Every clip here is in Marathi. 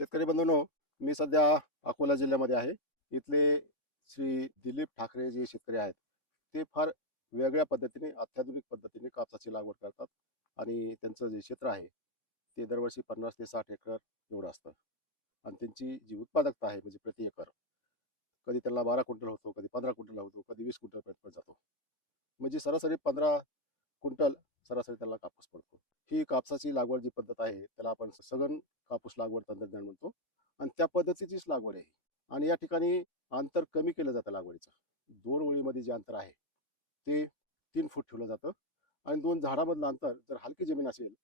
शेतकरी बंधूंनो, मी सध्या अकोला जिल्ह्यामध्ये आहे. इथले श्री दिलीप ठाकरे जे शेतकरी आहेत, ते फार वेगळ्या पद्धतीने, अत्याधुनिक पद्धतीने कापसाची लागवड करतात आणि त्यांचं जे क्षेत्र आहे, ते दरवर्षी 50 ते 60 एकर एवढं असतं आणि त्यांची जी उत्पादकता आहे म्हणजे प्रति एकर, कधी त्यांना 12 क्विंटल होतो, कधी 15 क्विंटल होतो, कधी 20 क्विंटलपर्यंत पण जातो. म्हणजे सरासरी 15 क्विंटल सरासरी त्याला कापूस पडतो. ही कापसाची लागवड जी पद्धत आहे, त्याला आपण सघन कापूस लागवड तंत्रज्ञान म्हणतो आणि त्या पद्धतीचीच लागवड आहे. आणि या ठिकाणी अंतर कमी केलं जातं लागवडीचं. 2 ओळीमध्ये जे अंतर आहे, ते 3 फूट ठेवलं जातं आणि 2 झाडामधलं अंतर जर हलकी जमीन असेल,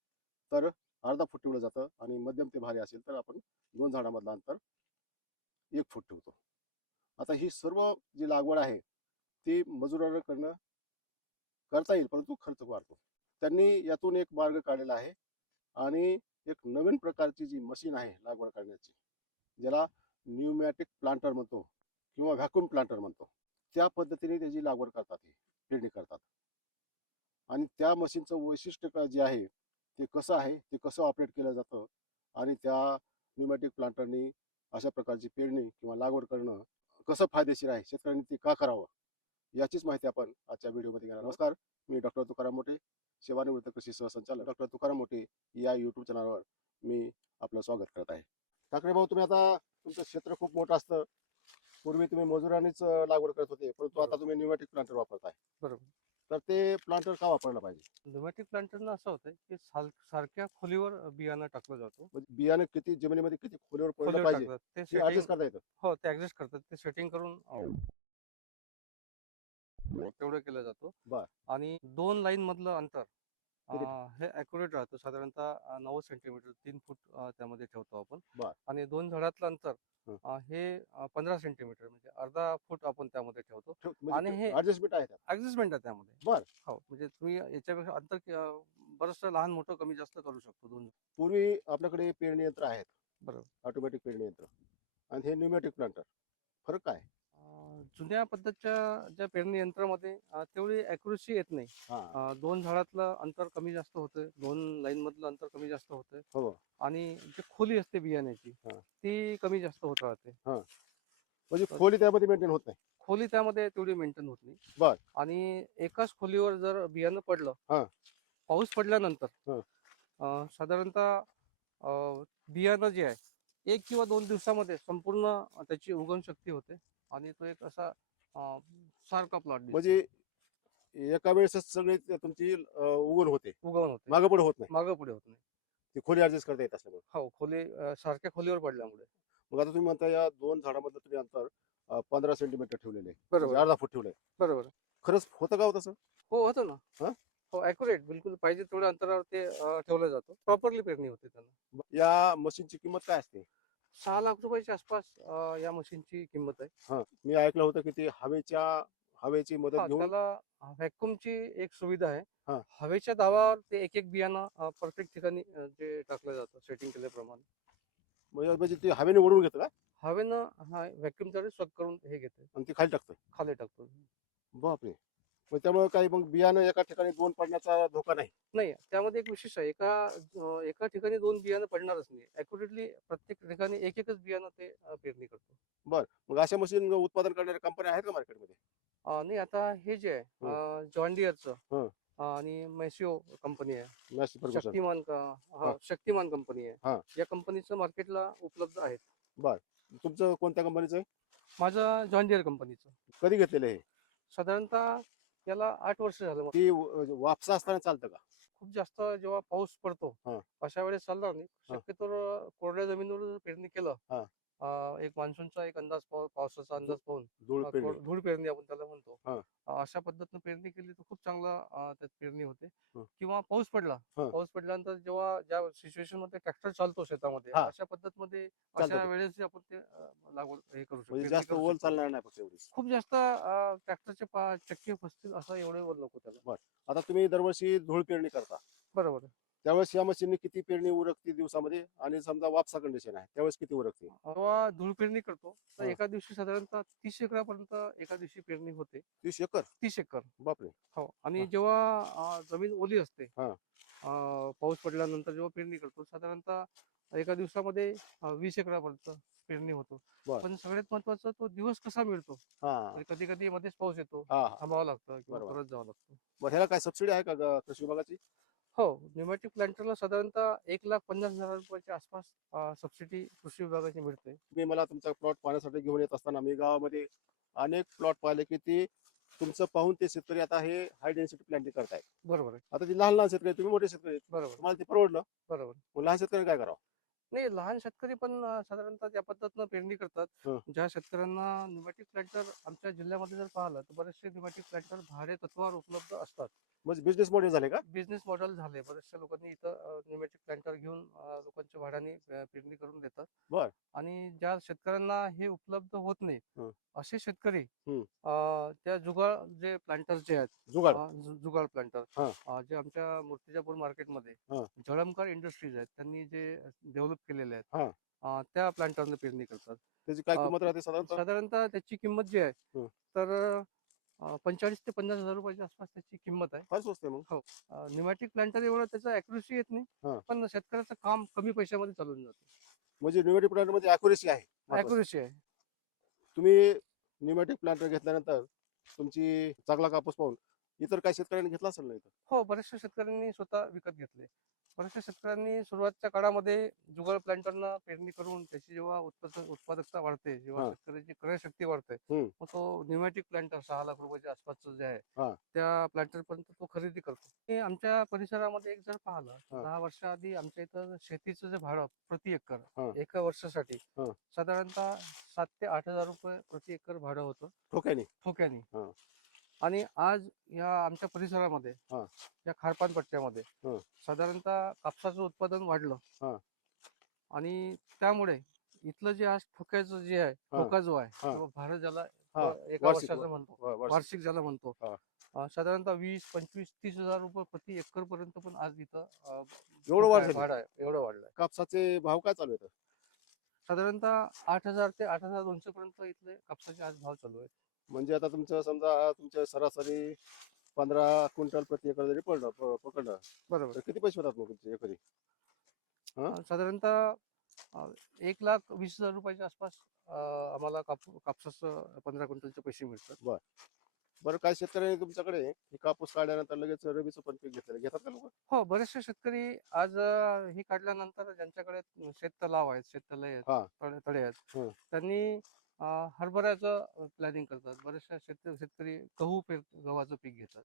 तर अर्धा फूट ठेवलं जातं आणि मध्यम ते भारी असेल, तर आपण 2 झाडामधलं अंतर 1 फूट ठेवतो. आता ही सर्व जी लागवड आहे, ती मजुरांना करता येईल, परंतु खर्च वाढतो. त्यांनी यातून एक मार्ग काढलेला आहे आणि एक नवीन प्रकारची जी मशीन आहे लागवड करण्याची, ज्याला न्यूमॅटिक प्लांटर म्हणतो किंवा व्हॅक्यूम प्लांटर म्हणतो, त्या पद्धतीने त्याची लागवड करतात, हे पेरणी करतात. आणि त्या मशीनचं वैशिष्ट्य जे आहे, ते कसं आहे, ते कसं ऑपरेट केलं जातं आणि त्या न्यूमॅटिक प्लांटरनी अशा प्रकारची पेरणी किंवा लागवड करणं कसं फायदेशीर आहे, शेतकऱ्यांनी ते का करावं, याचीच माहिती आपण आजच्या व्हिडिओमध्ये घेणार. नमस्कार, मी डॉक्टर तुकाराम मोठे, सेवानिवृत्त कृषी सहसंचालक डॉक्टर तुकाराम मोठे या यूट्यूब चॅनलवर मी आपलं स्वागत करत आहे. ठाकरे भाऊ, तुम्ही आता तुमचं क्षेत्र खूप मोठं असतं. पूर्वी तुम्ही मजुरांनीच लागवड करत होते, परंतु आता तुम्ही न्यूमॅटिक प्लांटर वापरताय. बरोबर. तर ते प्लांटर का वापरलं पाहिजे? न्यूमॅटिक प्लांटरनं असं होतंय की सारख्या खोलीवर बियाणं टाकलं जातो. म्हणजे बियाणे किती जमिनीमध्ये किती खोलीवर पडलं खोलीवर पाहिजे टाकतात ते हे सेटिंग. ऍडजस्ट करता येतं. हो, ते ऍडजस्ट करतात. ते सेटिंग करून तेवढं केलं जातं. बर, आणि 2 लाईन मधलं अंतर किती? हे ॲक्युरेट राहतं. साधारणतः 90 सेंटीमीटर 3 फूट त्यामध्ये ठेवतो आपण. बर. आणि 2 झाडातलं अंतर हं. हे 15 सेंटीमीटर म्हणजे अर्धा फूट आपण त्यामध्ये ठेवतो. आणि म्हणजे हे ऍडजस्टमेंट आहे त्यात. ऍडजस्टमेंट आहे त्यामध्ये. बर. हो, म्हणजे तुम्ही याच्यापेक्षा अंतर बरंचसं लहान मोठं कमी जास्त करू शकतो 2. पूर्वी आपल्याकडे पेरणी यंत्र आहेत, बरोबर. ऑटोमॅटिक पेरणी यंत्र, आणि हे न्यूमॅटिक प्लांटर, फरक काय? जुन्या पद्धतीच्या ज्या पेरणी यंत्रामध्ये तेवढी ॲक्युरेसी येत नाही. हा. 2 झाडातलं अंतर कमी जास्त होतंय, 2 लाईन मधलं अंतर कमी जास्त होतंय. हो. आणि जी खोली असते बियाण्याची हा. ती कमी जास्त होत राहते. हा. म्हणजे खोली त्यामध्ये मेंटेन होत नाही. खोली त्यामध्ये तेवढी मेंटेन होत नाही. बर. आणि एकाच खोलीवर जर बियाणं पडलं, हा. पाऊस पडल्यानंतर हा. साधारणतः बियाणं जे आहे 1 किंवा 2 दिवसामध्ये संपूर्ण त्याची उगवण शक्ती होते आणि तो एक असा सारखा प्लॉट दिसतो. म्हणजे एका वेळेसच सगळी तुमची उगवण होते, उगवण होते, मागं पुढे होत नाही. मागं पुढे होत नाही. ती खोली ऍडजस्ट करता येत असल्यामुळे. हो, खोली सारख्या खोलीवर पडल्यामुळे. मग आता तुम्ही म्हणता या 2 झाडामधलं तुम्ही अंतर 15 सेंटीमीटर ठेवलेले, म्हणजे बरोबर. अर्धा फूट ठेवलंय. बरोबर. खरंच होतं का हो तसं? हो, होतं ना. हा? हो, ॲक्युरेट बिलकुल पाहिजे तेवढ्या अंतरावर ते ठेवलं जातं. प्रॉपरली पेरणी होते त्यांना. या मशीनची किंमत काय असते? 6 लाख रुपयाच्या आसपास या मशीनची किंमत आहे. हा, मी ऐकलं होतं की ती हवेची मदत हां, घेऊन. त्याला व्हॅक्यूमची एक सुविधा आहे. हा. हवेच्या दाबावर ते एक बियाणं परफेक्ट ठिकाणी जे टाकलं जातं सेटिंग केल्याप्रमाणे. म्हणजे ती हवेने ओढून घेतं का हवेनं व्हॅक्यूमद्वारे सक करून हे घेते, आणि ती खाली टाकतं? खाली टाकतो. बापरे. मग त्यामुळे काही मग बियाणं एका ठिकाणी 2 पडण्याचा धोका नाही? नाही, त्यामध्ये एक विशेष आहे. एका ठिकाणी 2 बियाणं पडणारच नाही. ॲक्युरेटली प्रत्येक ठिकाणी एकच बियाणं ते पेरणी करतो. बर. मग अशा मशीन उत्पादन करणाऱ्या कंपन्या आहेत का मार्केटमध्ये? नाही, आता हे जे हं. आहे जॉन डिअरचं हं. आणि मेसिओ कंपनी आहे. Massey Ferguson. शक्तिमान कंपनी आहे. हा. या कंपनीचं मार्केटला उपलब्ध आहेत. बर. तुमचं कोणत्या कंपनीचं आहे? माझं जॉन डिअर कंपनीचं. कधी घेतलेलं आहे? साधारणतः याला 8 वर्ष झालं. ती वापसा असताना चालतं का? खूप जास्त जेव्हा पाऊस पडतो हा. अशा वेळेस चालणार नाही. हा. शक्यतो कोरड्या जमिनीवर जर पेरणी केलं, हा. एक मान्सूनचा एक अंदाज पावसाचा अंदाज पाहून धूळ पेरणी. धूळ पेरणी आपण त्याला म्हणतो. हा. अशा पद्धतीनं पेरणी केली तर खूप चांगला त्यात पेरणी होते. हं. किंवा पाऊस पडला, हं. पाऊस पडल्यानंतर जेव्हा ज्या सिच्युएशन मध्ये ट्रॅक्टर चालतो शेतामध्ये, हा. अशा पद्धतीमध्ये चालतं अशा ते. वेळेस आपण ते लागवड हे करू शकतो, म्हणजे पेरणी जास्त करू ओल शकतो. चालणार नाही फक्त एवढीच. खूप जास्त ट्रॅक्टरचे चक्के फसतील असं एवढे वर नको त्याला. बर. आता तुम्ही दरवर्षी धूळ पेरणी करता, बरोबर. त्यावेळेस या मशीनने किती पेरणी उरकते दिवसामध्ये? आणि समजा वापसा कंडिशन आहे त्यावेळेस किती उरकते? जेव्हा धूळ पेरणी करतो तर हा. एका दिवशी साधारणतः 30 एकरापर्यंत एका दिवशी पेरणी होते. 30 एकर? 30 एकर. बापरे. हो. आणि हा. जेव्हा जमीन ओली असते, हा. पाऊस पडल्यानंतर जेव्हा पेरणी करतो साधारणतः एका दिवसामध्ये 20 एकरापर्यंत पेरणी होतो. बर. पण सगळ्यात महत्वाचं तो दिवस कसा मिळतो. हा कधी कधी मध्येच पाऊस येतो, हा हा थांबावं लागतं किंवा बरोबर. परत जावं लागतं. बरं, ह्याला काय सबसिडी आहे का कृषी विभागाची? हो, न्यूमॅटिक प्लांटरला साधारणतः 1,50,000 रुपयाच्या आसपास सबसिडी कृषी विभागाची मिळते. तुम्ही मला तुमचा प्लॉट पाहण्यासाठी घेऊन येत असताना मी गावामध्ये अनेक प्लॉट पाहिले की ते तुमचं पाहून ते शेतकरी आता हे हाय डेन्सिटी प्लांटिंग करतायत. बरोबर आहे. आता ते लहान लहान शेतकरी आहेत, तुम्ही मोठे शेतकरी आहेत. बरोबर तुम्हाला ते परवडलं. बरोबर. मग लहान शेतकरी काय करावं? नाही, लहान शेतकरी पण साधारणतः त्या पद्धतीनं पेरणी करतात. हं. ज्या शेतकऱ्यांना न्यूमॅटिक प्लांटर आमच्या जिल्ह्यामध्ये जर पाहिलं तर बरेचसे न्यूमॅटिक प्लांटर भाडे तत्वावर उपलब्ध असतात. म्हणजे बिझनेस मॉडेल झाले का? बिझनेस मॉडेल झाले. बऱ्याचशा लोकांनी इथं न्यूमॅटिक प्लांटर घेऊन लोकांच्या भाड्याने पेरणी करून देतात. बर. आणि ज्या शेतकऱ्यांना हे उपलब्ध होत नाही हं. असे शेतकरी हं. त्या जुगाड जे प्लांटर जे आहेत, जुगाड. जुगाड प्लांटर हा. जे आमच्या मूर्तिजापूर मार्केटमध्ये हा. जळमकर इंडस्ट्रीज आहेत त्यांनी जे डेव्हलप केलेले आहेत, हा. त्या प्लांटरने पेरणी करतात. त्याची काय अं, किंमत राहते साधारणतः? साधारणतः त्याची किंमत जी आहे हं. तर 45 ते 50,000 रुपयाच्या आसपास त्याची किंमत आहे. फार स्वस्त आहे मग. न्यूमॅटिक प्लांटर एवढं त्याचं अॅक्युरेसी येत हा. नाही, पण शेतकऱ्याचं काम कमी पैशामध्ये चालून जातं. म्हणजे न्यूमॅटिक प्लांटर मध्ये अॅक्युरेसी आहे महत्वाचं. अॅक्युरेसी आहे. तुम्ही न्यूमॅटिक प्लांटर घेतल्यानंतर तुमची चांगला कापूस पाहून इतर काही शेतकऱ्यांनी घेतला असेल ना इथं? हो, बऱ्याचशा शेतकऱ्यांनी स्वतः विकत घेतले. बऱ्याचशा शेतकऱ्यांनी सुरुवातीच्या काळामध्ये जुगाड प्लांटरनं पेरणी करून त्याची जेव्हा उत्पादकता वाढते, जेव्हा हा. शेतकऱ्याची क्रयशक्ती वाढते, हम्म. मग तो न्यूमॅटिक प्लांटर 6 लाख रुपयाच्या आसपासचं जे आहे हा. त्या प्लांटर पर्यंत तो खरेदी करतो. हे आमच्या परिसरामध्ये एक जर पाहिलं हा. 10 वर्षाआधी आमच्या इथं शेतीचं जे भाडं प्रति एकर हा. एका वर्षासाठी हा. साधारणतः 7 ते 8,000 रुपये प्रति एकर भाडं होतं ठोक्याने. ठोक्याने. हा. आणि आज या आमच्या परिसरामध्ये हा. या खारपान पट्ट्यामध्ये हा. साधारणतः कापसाचं उत्पादन वाढलं. हा. आणि त्यामुळे इथलं जे आज ठोक्याचं जे आहे, ठोका जो आहे हा. किंवा भाडं ज्याला हा. एका वार्षिक वर्षाचं म्हणतो, वार्षिक. वार्षिक ज्याला म्हणतो, हा. साधारणतः 20, 25, 30,000 रुपये प्रति एकर पर्यंत पण आज इथं एवढं वाढ झाली? भाडं आहे, एवढं वाढलंय. कापसाचे भाव काय चालू आहेत? साधारणतः 8,000 ते 8,200 पर्यंत इथले कापसाचे आज भाव चालू आहेत. म्हणजे आता तुमचं समजा तुमच्या सरासरी 15 क्विंटल प्रति एकर जरी पकडलं बरोबर. तर किती पैसे होतात मग तुमचे एकरी? साधारणतः 1,20,000 रुपयाच्या आसपास आम्हाला कापसाचं 15 क्विंटलचे पैसे मिळतात. बरं, काही शेतकऱ्यांनी तुमच्याकडे हे कापूस काढल्यानंतर लगेच रबीचं पण पीक घेतलेलं घेतात का लोक? हो, बरेचसे शेतकरी आज हे काढल्यानंतर ज्यांच्याकडे शेततलाव आहेत, शेततळे आहेत, हा. तळे आहेत, हं. त्यांनी हरभऱ्याचं प्लॅनिंग करतात. बरेचसे शेतकरी गव्हाचं पीक घेतात.